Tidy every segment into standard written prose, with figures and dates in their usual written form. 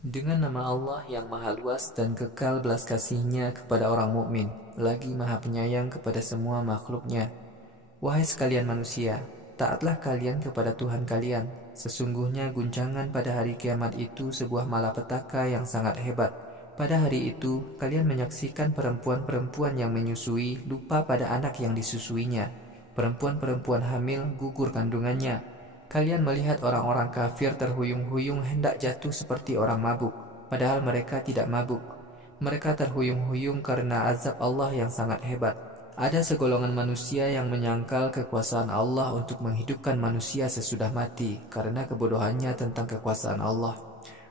Dengan nama Allah yang maha luas dan kekal belas kasih-Nya kepada orang mukmin, lagi maha penyayang kepada semua makhluknya. Wahai sekalian manusia, taatlah kalian kepada Tuhan kalian. Sesungguhnya guncangan pada hari kiamat itu sebuah malapetaka yang sangat hebat. Pada hari itu, kalian menyaksikan perempuan-perempuan yang menyusui lupa pada anak yang disusuinya. Perempuan-perempuan hamil gugur kandungannya. Kalian melihat orang-orang kafir terhuyung-huyung hendak jatuh seperti orang mabuk, padahal mereka tidak mabuk. Mereka terhuyung-huyung karena azab Allah yang sangat hebat. Ada segolongan manusia yang menyangkal kekuasaan Allah untuk menghidupkan manusia sesudah mati karena kebodohannya tentang kekuasaan Allah.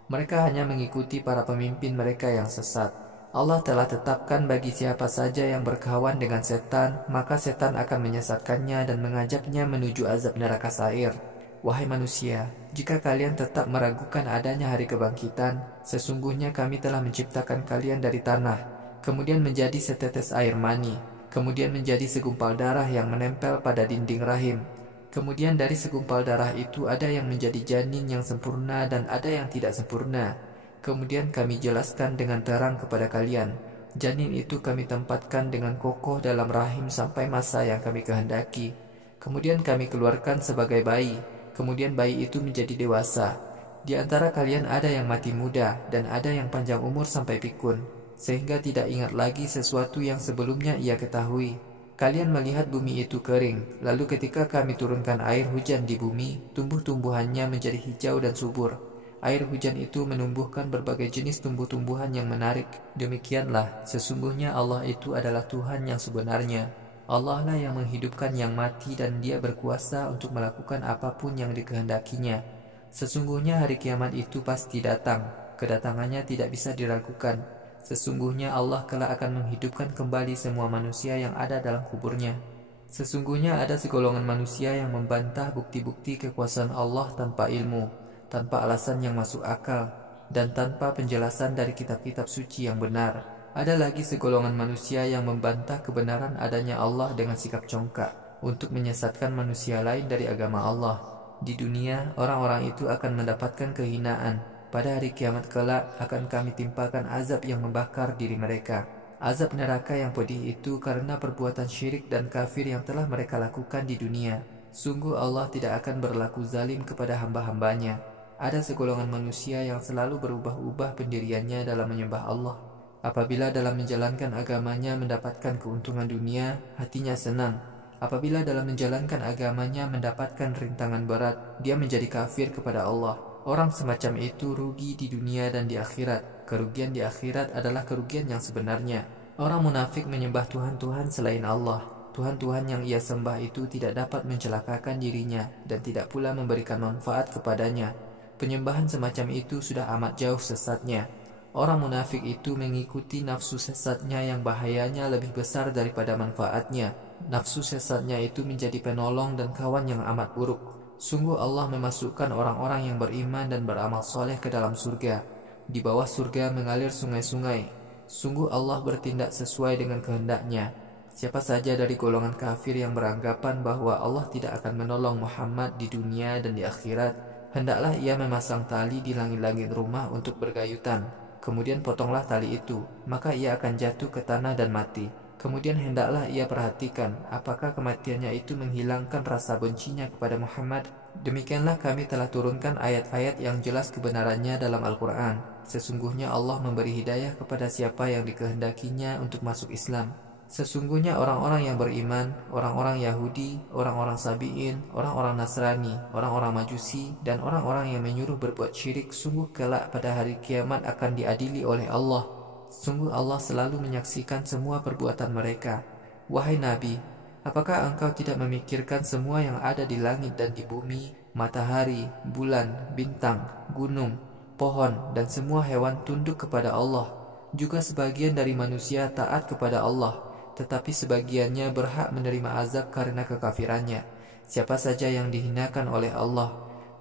Mereka hanya mengikuti para pemimpin mereka yang sesat. Allah telah tetapkan bagi siapa saja yang berkawan dengan setan, maka setan akan menyesatkannya dan mengajaknya menuju azab neraka sair. Wahai manusia, jika kalian tetap meragukan adanya hari kebangkitan, sesungguhnya kami telah menciptakan kalian dari tanah, kemudian menjadi setetes air mani, kemudian menjadi segumpal darah yang menempel pada dinding rahim. Kemudian dari segumpal darah itu ada yang menjadi janin yang sempurna dan ada yang tidak sempurna. Kemudian kami jelaskan dengan terang kepada kalian. Janin itu kami tempatkan dengan kokoh dalam rahim sampai masa yang kami kehendaki. Kemudian kami keluarkan sebagai bayi. Kemudian bayi itu menjadi dewasa. Di antara kalian ada yang mati muda dan ada yang panjang umur sampai pikun, sehingga tidak ingat lagi sesuatu yang sebelumnya ia ketahui. Kalian melihat bumi itu kering, lalu ketika kami turunkan air hujan di bumi, tumbuh-tumbuhannya menjadi hijau dan subur. Air hujan itu menumbuhkan berbagai jenis tumbuh-tumbuhan yang menarik. Demikianlah, sesungguhnya Allah itu adalah Tuhan yang sebenarnya. Allah lah yang menghidupkan yang mati dan Dia berkuasa untuk melakukan apapun yang dikehendakinya. Sesungguhnya hari kiamat itu pasti datang. Kedatangannya tidak bisa diragukan. Sesungguhnya Allah kelak akan menghidupkan kembali semua manusia yang ada dalam kuburnya. Sesungguhnya ada segolongan manusia yang membantah bukti-bukti kekuasaan Allah tanpa ilmu, tanpa alasan yang masuk akal, dan tanpa penjelasan dari kitab-kitab suci yang benar. Ada lagi segolongan manusia yang membantah kebenaran adanya Allah dengan sikap congkak untuk menyesatkan manusia lain dari agama Allah. Di dunia, orang-orang itu akan mendapatkan kehinaan. Pada hari kiamat kelak akan kami timpakan azab yang membakar diri mereka. Azab neraka yang pedih itu karena perbuatan syirik dan kafir yang telah mereka lakukan di dunia. Sungguh Allah tidak akan berlaku zalim kepada hamba-hambanya. Ada segolongan manusia yang selalu berubah-ubah pendiriannya dalam menyembah Allah. Apabila dalam menjalankan agamanya mendapatkan keuntungan dunia, hatinya senang. Apabila dalam menjalankan agamanya mendapatkan rintangan berat, dia menjadi kafir kepada Allah. Orang semacam itu rugi di dunia dan di akhirat. Kerugian di akhirat adalah kerugian yang sebenarnya. Orang munafik menyembah Tuhan-Tuhan selain Allah. Tuhan-Tuhan yang ia sembah itu tidak dapat mencelakakan dirinya dan tidak pula memberikan manfaat kepadanya. Penyembahan semacam itu sudah amat jauh sesatnya. Orang munafik itu mengikuti nafsu sesatnya yang bahayanya lebih besar daripada manfaatnya. Nafsu sesatnya itu menjadi penolong dan kawan yang amat buruk. Sungguh Allah memasukkan orang-orang yang beriman dan beramal soleh ke dalam surga. Di bawah surga mengalir sungai-sungai. Sungguh Allah bertindak sesuai dengan kehendaknya. Siapa saja dari golongan kafir yang beranggapan bahwa Allah tidak akan menolong Muhammad di dunia dan di akhirat, hendaklah ia memasang tali di langit-langit rumah untuk bergayutan. Kemudian potonglah tali itu, maka ia akan jatuh ke tanah dan mati. Kemudian hendaklah ia perhatikan apakah kematiannya itu menghilangkan rasa bencinya kepada Muhammad. Demikianlah kami telah turunkan ayat-ayat yang jelas kebenarannya dalam Al-Quran. Sesungguhnya Allah memberi hidayah kepada siapa yang dikehendakinya untuk masuk Islam. Sesungguhnya orang-orang yang beriman, orang-orang Yahudi, orang-orang Sabi'in, orang-orang Nasrani, orang-orang Majusi, dan orang-orang yang menyuruh berbuat syirik sungguh kelak pada hari kiamat akan diadili oleh Allah. Sungguh Allah selalu menyaksikan semua perbuatan mereka. Wahai Nabi, apakah engkau tidak memikirkan semua yang ada di langit dan di bumi, matahari, bulan, bintang, gunung, pohon, dan semua hewan tunduk kepada Allah? Juga sebagian dari manusia taat kepada Allah, tetapi sebagiannya berhak menerima azab karena kekafirannya. Siapa saja yang dihinakan oleh Allah,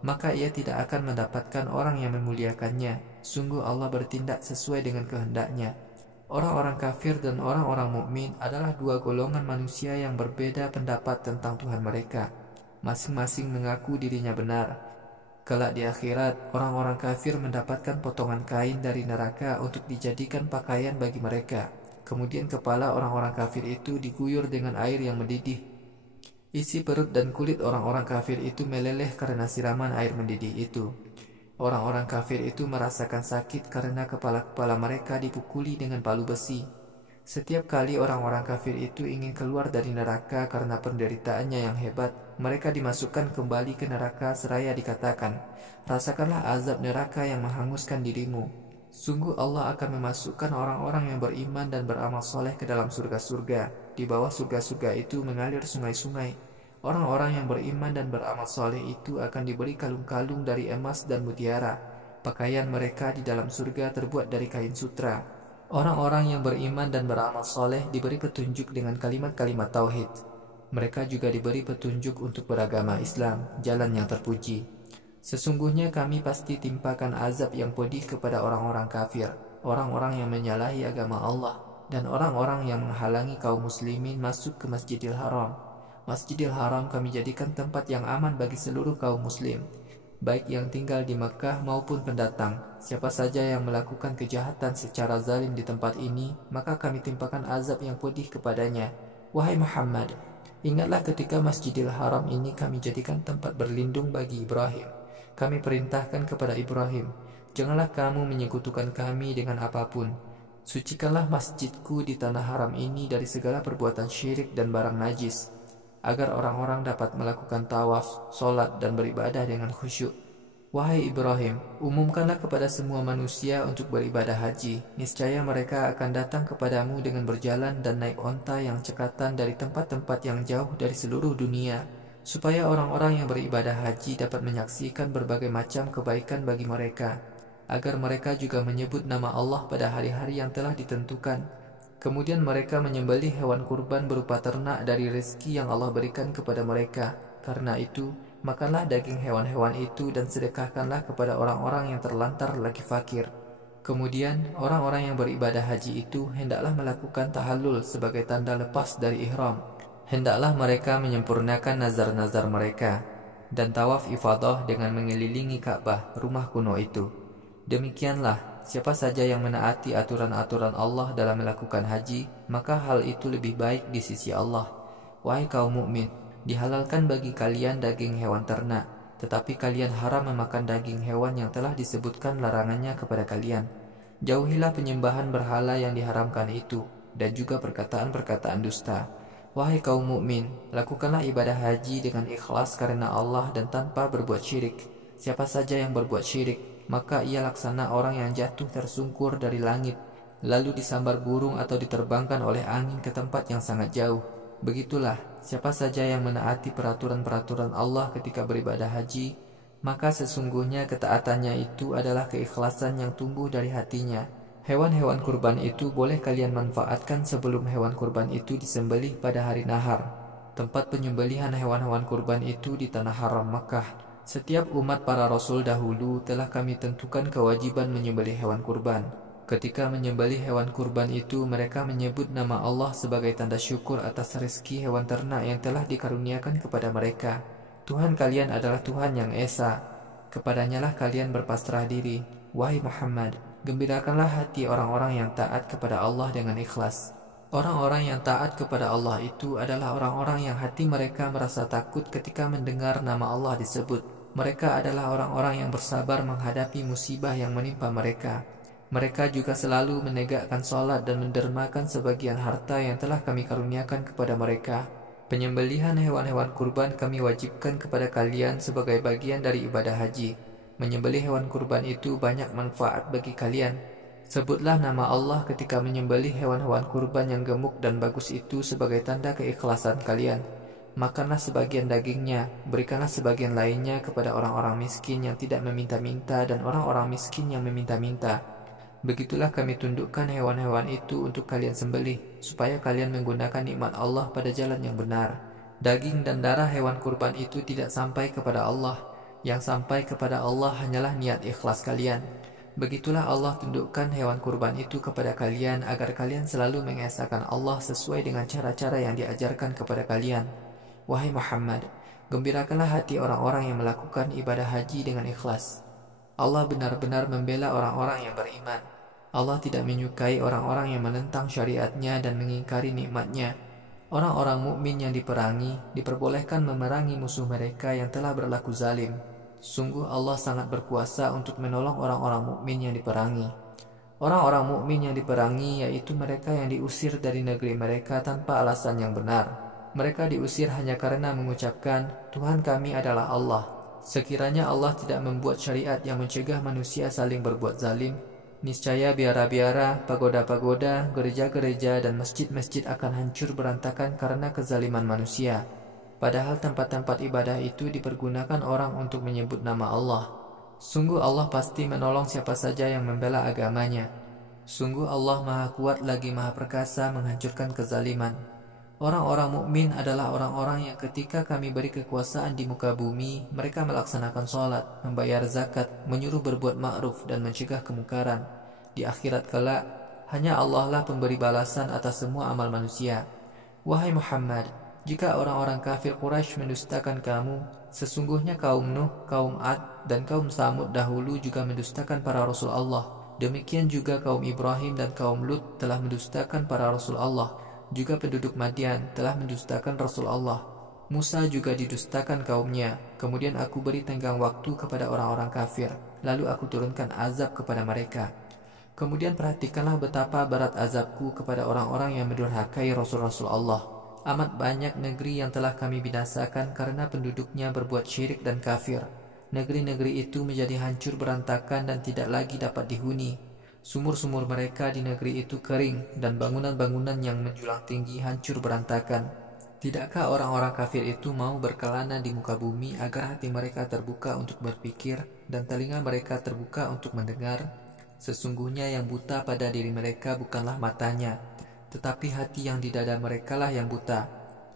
maka ia tidak akan mendapatkan orang yang memuliakannya. Sungguh Allah bertindak sesuai dengan kehendaknya. Orang-orang kafir dan orang-orang mukmin adalah dua golongan manusia yang berbeda pendapat tentang Tuhan mereka. Masing-masing mengaku dirinya benar. Kelak di akhirat, orang-orang kafir mendapatkan potongan kain dari neraka untuk dijadikan pakaian bagi mereka. Kemudian kepala orang-orang kafir itu diguyur dengan air yang mendidih. Isi perut dan kulit orang-orang kafir itu meleleh karena siraman air mendidih itu. Orang-orang kafir itu merasakan sakit karena kepala-kepala mereka dipukuli dengan palu besi. Setiap kali orang-orang kafir itu ingin keluar dari neraka karena penderitaannya yang hebat, mereka dimasukkan kembali ke neraka seraya dikatakan, "Rasakanlah azab neraka yang menghanguskan dirimu." Sungguh Allah akan memasukkan orang-orang yang beriman dan beramal soleh ke dalam surga-surga. Di bawah surga-surga itu mengalir sungai-sungai. Orang-orang yang beriman dan beramal soleh itu akan diberi kalung-kalung dari emas dan mutiara. Pakaian mereka di dalam surga terbuat dari kain sutra. Orang-orang yang beriman dan beramal soleh diberi petunjuk dengan kalimat-kalimat tauhid. Mereka juga diberi petunjuk untuk beragama Islam, jalan yang terpuji. Sesungguhnya kami pasti timpakan azab yang pedih kepada orang-orang kafir, orang-orang yang menyalahi agama Allah, dan orang-orang yang menghalangi kaum muslimin masuk ke Masjidil Haram. Masjidil Haram kami jadikan tempat yang aman bagi seluruh kaum muslim, baik yang tinggal di Makkah maupun pendatang. Siapa saja yang melakukan kejahatan secara zalim di tempat ini, maka kami timpakan azab yang pedih kepadanya. Wahai Muhammad, ingatlah ketika Masjidil Haram ini kami jadikan tempat berlindung bagi Ibrahim. Kami perintahkan kepada Ibrahim, janganlah kamu menyekutukan kami dengan apapun. Sucikanlah masjidku di tanah haram ini dari segala perbuatan syirik dan barang najis, agar orang-orang dapat melakukan tawaf, solat, dan beribadah dengan khusyuk. Wahai Ibrahim, umumkanlah kepada semua manusia untuk beribadah haji. Niscaya mereka akan datang kepadamu dengan berjalan dan naik onta yang cekatan dari tempat-tempat yang jauh dari seluruh dunia, supaya orang-orang yang beribadah haji dapat menyaksikan berbagai macam kebaikan bagi mereka, agar mereka juga menyebut nama Allah pada hari-hari yang telah ditentukan. Kemudian mereka menyembelih hewan kurban berupa ternak dari rezeki yang Allah berikan kepada mereka. Karena itu, makanlah daging hewan-hewan itu dan sedekahkanlah kepada orang-orang yang terlantar lagi fakir. Kemudian, orang-orang yang beribadah haji itu hendaklah melakukan tahallul sebagai tanda lepas dari ihram. Hendaklah mereka menyempurnakan nazar-nazar mereka dan tawaf ifadah dengan mengelilingi Ka'bah, rumah kuno itu. Demikianlah, siapa saja yang menaati aturan-aturan Allah dalam melakukan haji, maka hal itu lebih baik di sisi Allah. Wahai kaum mukmin, dihalalkan bagi kalian daging hewan ternak, tetapi kalian haram memakan daging hewan yang telah disebutkan larangannya kepada kalian. Jauhilah penyembahan berhala yang diharamkan itu, dan juga perkataan-perkataan dusta. Wahai kaum mukmin, lakukanlah ibadah haji dengan ikhlas karena Allah dan tanpa berbuat syirik. Siapa saja yang berbuat syirik, maka ia laksana orang yang jatuh tersungkur dari langit, lalu disambar burung atau diterbangkan oleh angin ke tempat yang sangat jauh. Begitulah, siapa saja yang menaati peraturan-peraturan Allah ketika beribadah haji, maka sesungguhnya ketaatannya itu adalah keikhlasan yang tumbuh dari hatinya. Hewan-hewan kurban itu boleh kalian manfaatkan sebelum hewan kurban itu disembelih pada hari nahar. Tempat penyembelihan hewan-hewan kurban itu di tanah haram Makkah. Setiap umat para rasul dahulu telah kami tentukan kewajiban menyembelih hewan kurban. Ketika menyembelih hewan kurban itu, mereka menyebut nama Allah sebagai tanda syukur atas rezeki hewan ternak yang telah dikaruniakan kepada mereka. Tuhan kalian adalah Tuhan yang esa, kepadanyalah kalian berpasrah diri. Wahai Muhammad, gembirakanlah hati orang-orang yang taat kepada Allah dengan ikhlas. Orang-orang yang taat kepada Allah itu adalah orang-orang yang hati mereka merasa takut ketika mendengar nama Allah disebut. Mereka adalah orang-orang yang bersabar menghadapi musibah yang menimpa mereka. Mereka juga selalu menegakkan sholat dan mendermakan sebagian harta yang telah kami karuniakan kepada mereka. Penyembelihan hewan-hewan kurban kami wajibkan kepada kalian sebagai bagian dari ibadah haji. Menyembelih hewan kurban itu banyak manfaat bagi kalian. Sebutlah nama Allah ketika menyembelih hewan-hewan kurban yang gemuk dan bagus itu sebagai tanda keikhlasan kalian. Makanlah sebagian dagingnya, berikanlah sebagian lainnya kepada orang-orang miskin yang tidak meminta-minta dan orang-orang miskin yang meminta-minta. Begitulah kami tundukkan hewan-hewan itu untuk kalian sembelih, supaya kalian menggunakan nikmat Allah pada jalan yang benar. Daging dan darah hewan kurban itu tidak sampai kepada Allah. Yang sampai kepada Allah hanyalah niat ikhlas kalian. Begitulah Allah tundukkan hewan kurban itu kepada kalian agar kalian selalu mengesahkan Allah sesuai dengan cara-cara yang diajarkan kepada kalian. Wahai Muhammad, Gembirakanlah hati orang-orang yang melakukan ibadah haji dengan ikhlas. Allah benar-benar membela orang-orang yang beriman. Allah tidak menyukai orang-orang yang menentang syariatnya dan mengingkari nikmatnya. Orang-orang mukmin yang diperangi diperbolehkan memerangi musuh mereka yang telah berlaku zalim. Sungguh Allah sangat berkuasa untuk menolong orang-orang mukmin yang diperangi. Orang-orang mukmin yang diperangi yaitu mereka yang diusir dari negeri mereka tanpa alasan yang benar. Mereka diusir hanya karena mengucapkan, Tuhan kami adalah Allah. Sekiranya Allah tidak membuat syariat yang mencegah manusia saling berbuat zalim, niscaya biara-biara, pagoda-pagoda, gereja-gereja, dan masjid-masjid akan hancur berantakan karena kezaliman manusia. Padahal tempat-tempat ibadah itu dipergunakan orang untuk menyebut nama Allah. Sungguh Allah pasti menolong siapa saja yang membela agamanya. Sungguh Allah Maha Kuat lagi Maha Perkasa menghancurkan kezaliman. Orang-orang mukmin adalah orang-orang yang ketika kami beri kekuasaan di muka bumi, mereka melaksanakan sholat, membayar zakat, menyuruh berbuat ma'ruf dan mencegah kemungkaran. Di akhirat kelak, hanya Allah lah pemberi balasan atas semua amal manusia. Wahai Muhammad, jika orang-orang kafir Quraisy mendustakan kamu, sesungguhnya kaum Nuh, kaum Ad, dan kaum Samud dahulu juga mendustakan para Rasul Allah. Demikian juga kaum Ibrahim dan kaum Lut telah mendustakan para Rasul Allah. Juga penduduk Madian telah mendustakan Rasul Allah. Musa juga didustakan kaumnya. Kemudian aku beri tenggang waktu kepada orang-orang kafir. Lalu aku turunkan azab kepada mereka. Kemudian perhatikanlah betapa berat azabku kepada orang-orang yang mendurhakai Rasul-Rasul Allah. Amat banyak negeri yang telah kami binasakan karena penduduknya berbuat syirik dan kafir. Negeri-negeri itu menjadi hancur berantakan dan tidak lagi dapat dihuni. Sumur-sumur mereka di negeri itu kering dan bangunan-bangunan yang menjulang tinggi hancur berantakan. Tidakkah orang-orang kafir itu mau berkelana di muka bumi agar hati mereka terbuka untuk berpikir dan telinga mereka terbuka untuk mendengar? Sesungguhnya yang buta pada diri mereka bukanlah matanya, tetapi hati yang di dada mereka lah yang buta.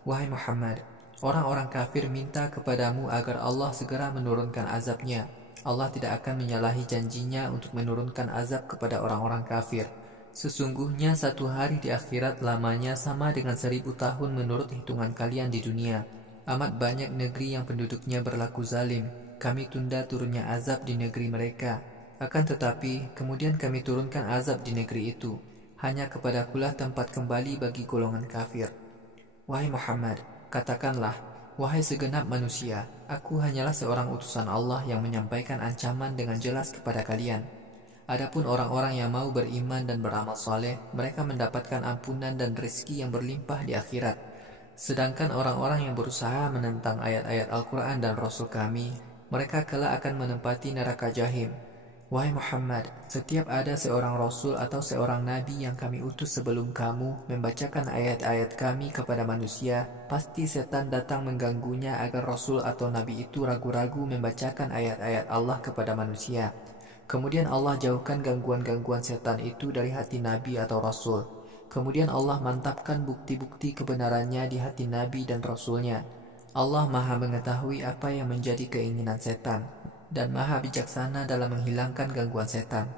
Wahai Muhammad, orang-orang kafir minta kepadamu agar Allah segera menurunkan azabnya. Allah tidak akan menyalahi janjinya untuk menurunkan azab kepada orang-orang kafir. Sesungguhnya satu hari di akhirat lamanya sama dengan 1000 tahun menurut hitungan kalian di dunia. Amat banyak negeri yang penduduknya berlaku zalim. Kami tunda turunnya azab di negeri mereka. Akan tetapi, kemudian kami turunkan azab di negeri itu. Hanya kepadakulah tempat kembali bagi golongan kafir. Wahai Muhammad, katakanlah, wahai segenap manusia, aku hanyalah seorang utusan Allah yang menyampaikan ancaman dengan jelas kepada kalian. Adapun orang-orang yang mau beriman dan beramal soleh, mereka mendapatkan ampunan dan rezeki yang berlimpah di akhirat. Sedangkan orang-orang yang berusaha menentang ayat-ayat Al-Quran dan Rasul kami, mereka kelak akan menempati neraka jahim. Wahai Muhammad, setiap ada seorang Rasul atau seorang Nabi yang kami utus sebelum kamu membacakan ayat-ayat kami kepada manusia, pasti setan datang mengganggunya agar Rasul atau Nabi itu ragu-ragu membacakan ayat-ayat Allah kepada manusia. Kemudian Allah jauhkan gangguan-gangguan setan itu dari hati Nabi atau Rasul. Kemudian Allah mantapkan bukti-bukti kebenarannya di hati Nabi dan Rasulnya. Allah Maha mengetahui apa yang menjadi keinginan setan dan Maha bijaksana dalam menghilangkan gangguan setan.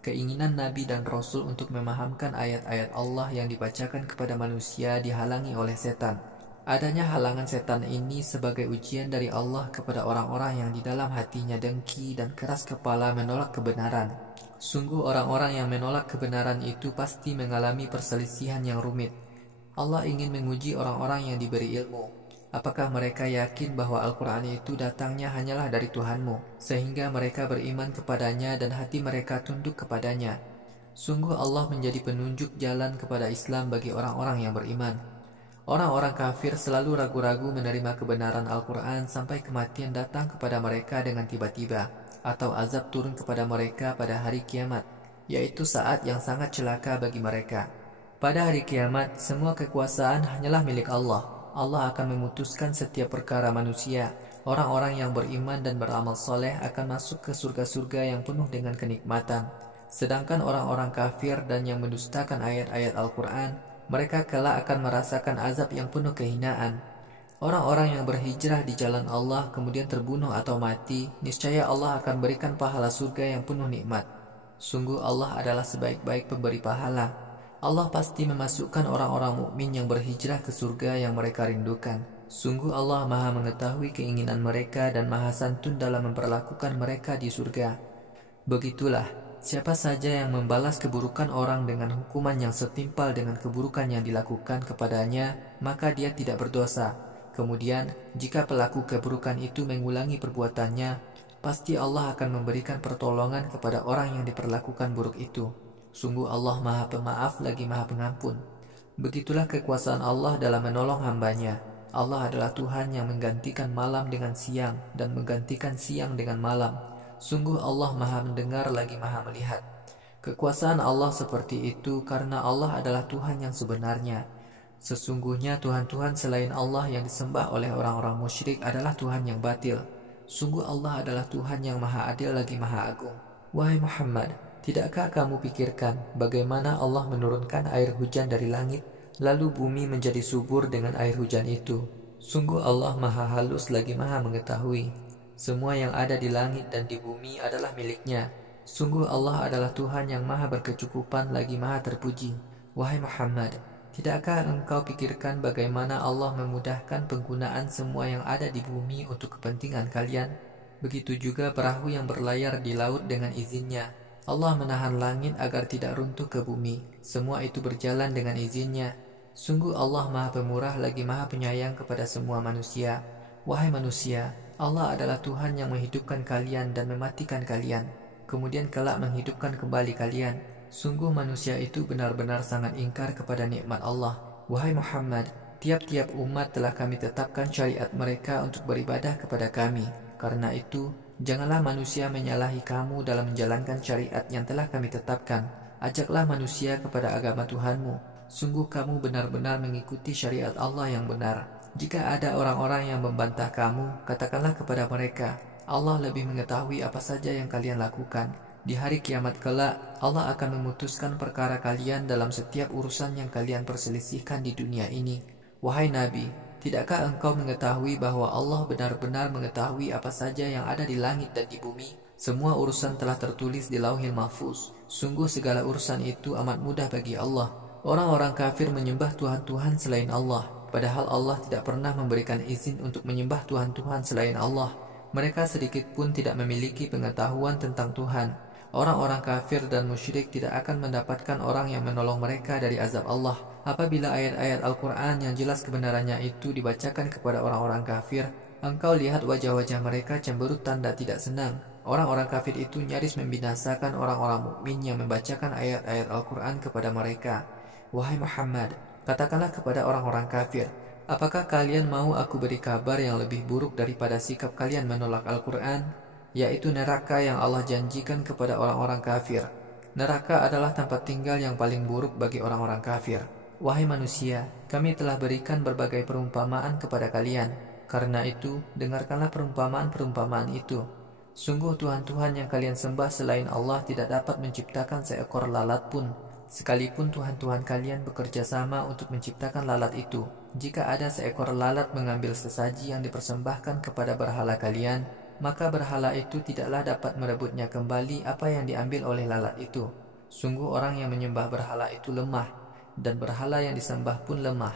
Keinginan Nabi dan Rasul untuk memahamkan ayat-ayat Allah yang dibacakan kepada manusia dihalangi oleh setan. Adanya halangan setan ini sebagai ujian dari Allah kepada orang-orang yang di dalam hatinya dengki dan keras kepala menolak kebenaran. Sungguh orang-orang yang menolak kebenaran itu pasti mengalami perselisihan yang rumit. Allah ingin menguji orang-orang yang diberi ilmu. Apakah mereka yakin bahwa Al-Quran itu datangnya hanyalah dari Tuhanmu, sehingga mereka beriman kepadanya dan hati mereka tunduk kepadanya? Sungguh Allah menjadi penunjuk jalan kepada Islam bagi orang-orang yang beriman. Orang-orang kafir selalu ragu-ragu menerima kebenaran Al-Quran sampai kematian datang kepada mereka dengan tiba-tiba, atau azab turun kepada mereka pada hari kiamat, yaitu saat yang sangat celaka bagi mereka. Pada hari kiamat, semua kekuasaan hanyalah milik Allah. Allah akan memutuskan setiap perkara manusia. Orang-orang yang beriman dan beramal soleh akan masuk ke surga-surga yang penuh dengan kenikmatan. Sedangkan orang-orang kafir dan yang mendustakan ayat-ayat Al-Quran, mereka kelak akan merasakan azab yang penuh kehinaan. Orang-orang yang berhijrah di jalan Allah kemudian terbunuh atau mati, niscaya Allah akan berikan pahala surga yang penuh nikmat. Sungguh Allah adalah sebaik-baik pemberi pahala. Allah pasti memasukkan orang-orang mukmin yang berhijrah ke surga yang mereka rindukan. Sungguh Allah Maha mengetahui keinginan mereka dan Maha santun dalam memperlakukan mereka di surga. Begitulah, siapa saja yang membalas keburukan orang dengan hukuman yang setimpal dengan keburukan yang dilakukan kepadanya, maka dia tidak berdosa. Kemudian, jika pelaku keburukan itu mengulangi perbuatannya, pasti Allah akan memberikan pertolongan kepada orang yang diperlakukan buruk itu. Sungguh Allah Maha Pemaaf lagi Maha Pengampun. Begitulah kekuasaan Allah dalam menolong hambanya. Allah adalah Tuhan yang menggantikan malam dengan siang dan menggantikan siang dengan malam. Sungguh Allah Maha mendengar lagi Maha melihat. Kekuasaan Allah seperti itu karena Allah adalah Tuhan yang sebenarnya. Sesungguhnya Tuhan-Tuhan selain Allah yang disembah oleh orang-orang musyrik adalah Tuhan yang batil. Sungguh Allah adalah Tuhan yang Maha Adil lagi Maha Agung. Wahai Muhammad, tidakkah kamu pikirkan bagaimana Allah menurunkan air hujan dari langit, lalu bumi menjadi subur dengan air hujan itu? Sungguh Allah Maha halus lagi Maha mengetahui. Semua yang ada di langit dan di bumi adalah miliknya. Sungguh Allah adalah Tuhan yang Maha berkecukupan lagi Maha terpuji. Wahai Muhammad, tidakkah engkau pikirkan bagaimana Allah memudahkan penggunaan semua yang ada di bumi untuk kepentingan kalian? Begitu juga perahu yang berlayar di laut dengan izinnya. Allah menahan langit agar tidak runtuh ke bumi. Semua itu berjalan dengan izinnya. Sungguh Allah Maha Pemurah lagi Maha Penyayang kepada semua manusia. Wahai manusia, Allah adalah Tuhan yang menghidupkan kalian dan mematikan kalian, kemudian kelak menghidupkan kembali kalian. Sungguh manusia itu benar-benar sangat ingkar kepada nikmat Allah. Wahai Muhammad, tiap-tiap umat telah kami tetapkan syariat mereka untuk beribadah kepada kami. Karena itu, janganlah manusia menyalahi kamu dalam menjalankan syariat yang telah kami tetapkan. Ajaklah manusia kepada agama Tuhanmu. Sungguh kamu benar-benar mengikuti syariat Allah yang benar. Jika ada orang-orang yang membantah kamu, katakanlah kepada mereka, Allah lebih mengetahui apa saja yang kalian lakukan. Di hari kiamat kelak, Allah akan memutuskan perkara kalian dalam setiap urusan yang kalian perselisihkan di dunia ini. Wahai Nabi, tidakkah engkau mengetahui bahwa Allah benar-benar mengetahui apa saja yang ada di langit dan di bumi? Semua urusan telah tertulis di Lauhil Mahfuz. Sungguh segala urusan itu amat mudah bagi Allah. Orang-orang kafir menyembah Tuhan-Tuhan selain Allah, padahal Allah tidak pernah memberikan izin untuk menyembah Tuhan-Tuhan selain Allah. Mereka sedikit pun tidak memiliki pengetahuan tentang Tuhan. Orang-orang kafir dan musyrik tidak akan mendapatkan orang yang menolong mereka dari azab Allah. Apabila ayat-ayat Al-Quran yang jelas kebenarannya itu dibacakan kepada orang-orang kafir, engkau lihat wajah-wajah mereka cemberut tanda tidak senang. Orang-orang kafir itu nyaris membinasakan orang-orang mukmin yang membacakan ayat-ayat Al-Quran kepada mereka. Wahai Muhammad, katakanlah kepada orang-orang kafir, apakah kalian mau aku beri kabar yang lebih buruk daripada sikap kalian menolak Al-Quran? Yaitu neraka yang Allah janjikan kepada orang-orang kafir. Neraka adalah tempat tinggal yang paling buruk bagi orang-orang kafir. Wahai manusia, kami telah berikan berbagai perumpamaan kepada kalian. Karena itu, dengarkanlah perumpamaan-perumpamaan itu. Sungguh Tuhan-Tuhan yang kalian sembah selain Allah tidak dapat menciptakan seekor lalat pun, sekalipun Tuhan-Tuhan kalian bekerja sama untuk menciptakan lalat itu. Jika ada seekor lalat mengambil sesaji yang dipersembahkan kepada berhala kalian, maka berhala itu tidaklah dapat merebutnya kembali apa yang diambil oleh lalat itu. Sungguh orang yang menyembah berhala itu lemah, dan berhala yang disembah pun lemah.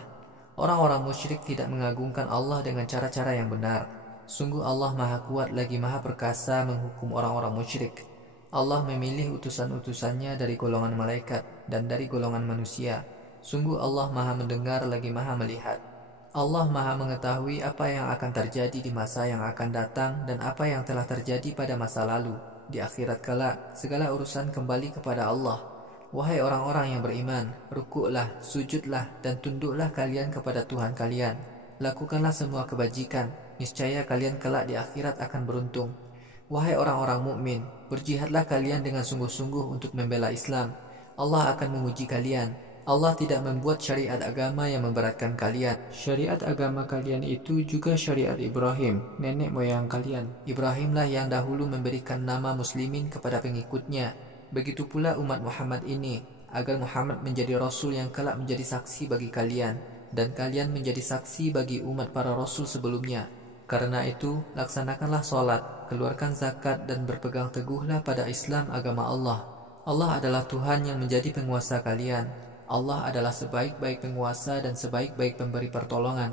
Orang-orang musyrik tidak mengagungkan Allah dengan cara-cara yang benar. Sungguh Allah Maha Kuat lagi Maha Perkasa menghukum orang-orang musyrik. Allah memilih utusan-utusannya dari golongan malaikat dan dari golongan manusia. Sungguh Allah Maha mendengar lagi Maha melihat. Allah Maha mengetahui apa yang akan terjadi di masa yang akan datang dan apa yang telah terjadi pada masa lalu. Di akhirat kelak, segala urusan kembali kepada Allah. Wahai orang-orang yang beriman, rukuklah, sujudlah, dan tunduklah kalian kepada Tuhan kalian. Lakukanlah semua kebajikan, niscaya kalian kelak di akhirat akan beruntung. Wahai orang-orang mukmin, berjihadlah kalian dengan sungguh-sungguh untuk membela Islam. Allah akan menguji kalian. Allah tidak membuat syariat agama yang memberatkan kalian. Syariat agama kalian itu juga syariat Ibrahim, nenek moyang kalian. Ibrahimlah yang dahulu memberikan nama muslimin kepada pengikutnya. Begitu pula umat Muhammad ini, agar Muhammad menjadi Rasul yang kelak menjadi saksi bagi kalian, dan kalian menjadi saksi bagi umat para Rasul sebelumnya. Karena itu, laksanakanlah sholat, keluarkan zakat, dan berpegang teguhlah pada Islam agama Allah. Allah adalah Tuhan yang menjadi penguasa kalian. Allah adalah sebaik-baik penguasa dan sebaik-baik pemberi pertolongan.